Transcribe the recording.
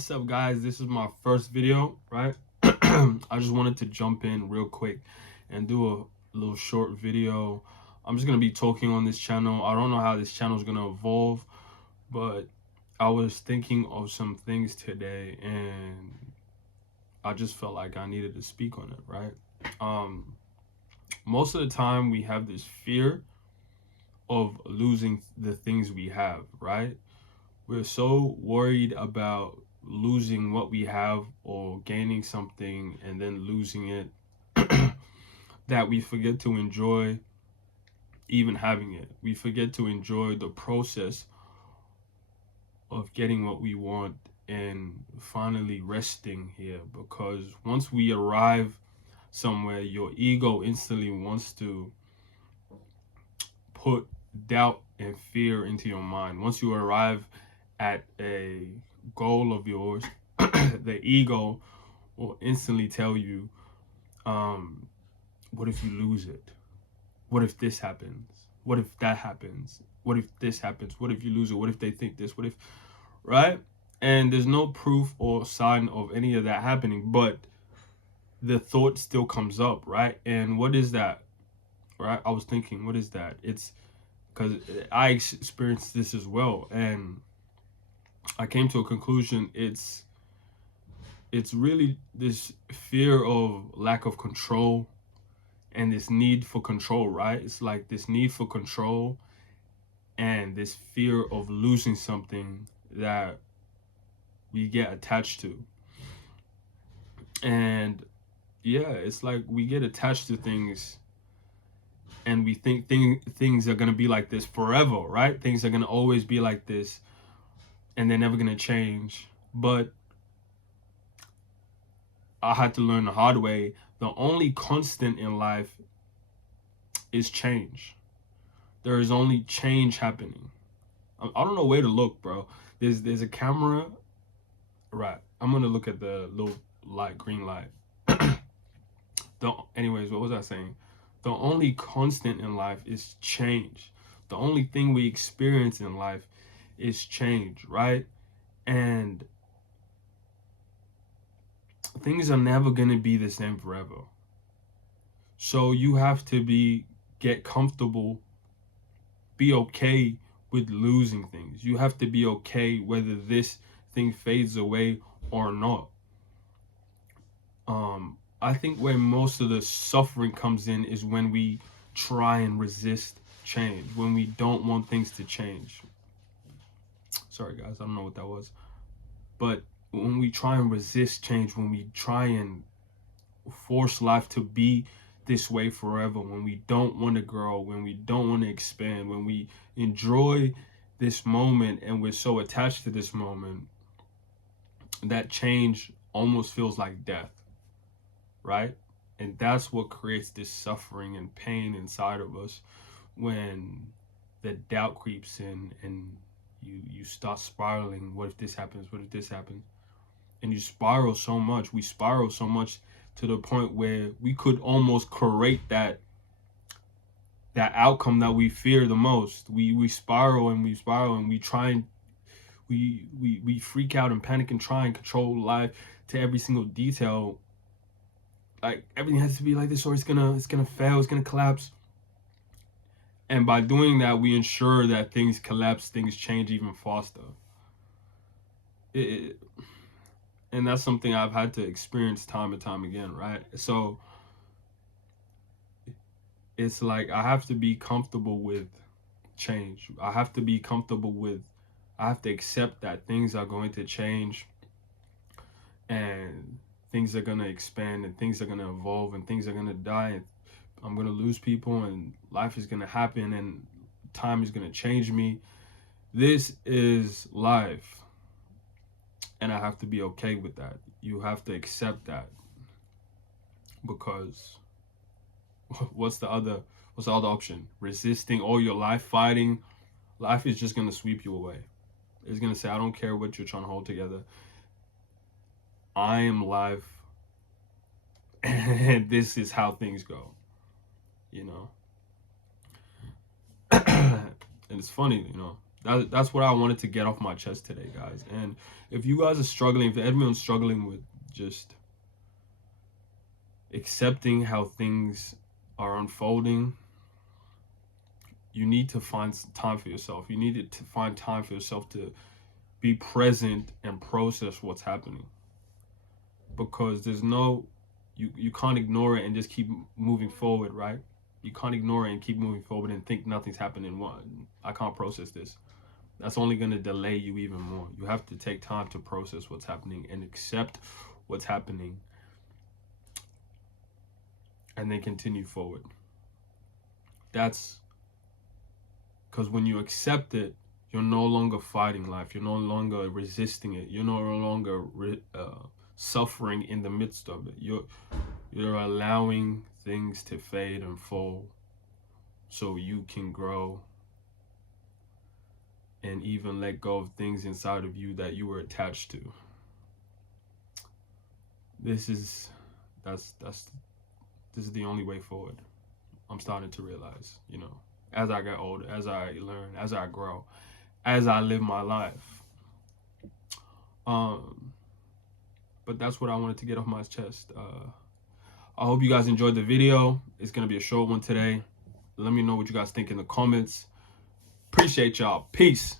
What's up, guys? This is my first video, right? I just wanted to jump in real quick and do a little short video. I'm just gonna be talking on this channel. I don't know how this channel is gonna evolve, but I was thinking of some things today and I just felt like I needed to speak on it, right? Um, Most of the time we have this fear of losing the things we have, right? We're so worried about losing what we have or gaining something and then losing it that we forget to enjoy even having it. We forget to enjoy the process of getting what we want and finally resting here, because once we arrive somewhere, your ego instantly wants to put doubt and fear into your mind. Once you arrive at a goal of yours, the ego will instantly tell you, what if you lose it? What if this happens? What if that happens? What if this happens? What if you lose it? What if they think this? What if, right? And there's no proof or sign of any of that happening, but the thought still comes up, right? And what is that, right? I was thinking, what is that? It's because I experienced this as well, and I came to a conclusion. It's really this fear of lack of control and this need for control, right? It's like this need for control and this fear of losing something that we get attached to. And yeah, it's like we get attached to things and we think things are going to be like this forever, right? Things are going to always be like this and they're never going to change. But I had to learn the hard way. The only constant in life is change. There is only change happening. I don't know where to look, bro. There's a camera. Right. I'm gonna look at the little light, green light. Anyways, what was I saying? The only constant in life is change. The only thing we experience in life is change, right? And things are never gonna be the same forever. So you have to get comfortable, be okay with losing things. You have to be okay whether this thing fades away or not. I think where most of the suffering comes in is when we try and resist change, when we don't want things to change. Sorry, guys, I don't know what that was. But when we try and resist change, when we try and force life to be this way forever, when we don't want to grow, when we don't want to expand, when we enjoy this moment and we're so attached to this moment, that change almost feels like death, right? And that's what creates this suffering and pain inside of us when the doubt creeps in and you start spiraling. What if this happens? What if this happens? And you spiral so much. We spiral so much to the point where we could almost create that outcome that we fear the most. We spiral and we spiral and we try and we freak out and panic and try and control life to every single detail. Like everything has to be like this or it's gonna fail, it's gonna collapse. And by doing that, we ensure that things collapse, things change even faster. It, and that's something I've had to experience time and time again, right? So it's like I have to be comfortable with change. I have to accept that things are going to change and things are going to expand and things are going to evolve and things are going to die and I'm going to lose people and life is going to happen and time is going to change me. This is life. And I have to be okay with that. You have to accept that, because what's the other option? Resisting all your life, fighting. Life is just gonna sweep you away. It's gonna say, I don't care what you're trying to hold together. I am life, and this is how things go. You know. And it's funny, That's what I wanted to get off my chest today, guys. And if you guys are struggling, if everyone's struggling with just accepting how things are unfolding, you need to find time for yourself. You need to find time for yourself to be present and process what's happening. Because there's no, you can't ignore it and just keep moving forward, right? You can't ignore it and keep moving forward and think nothing's happening. I can't process this. That's only going to delay you even more. You have to take time to process what's happening and accept what's happening, and then continue forward. That's because when you accept it, you're no longer fighting life. You're no longer resisting it. You're no longer suffering in the midst of it. You're allowing things to fade and fall so you can grow and even let go of things inside of you that you were attached to. This is the only way forward. I'm starting to realize, as I get older, as I learn, as I grow, as I live my life. But that's what I wanted to get off my chest. I hope you guys enjoyed the video. It's gonna be a short one today. Let me know what you guys think in the comments. Appreciate y'all. Peace.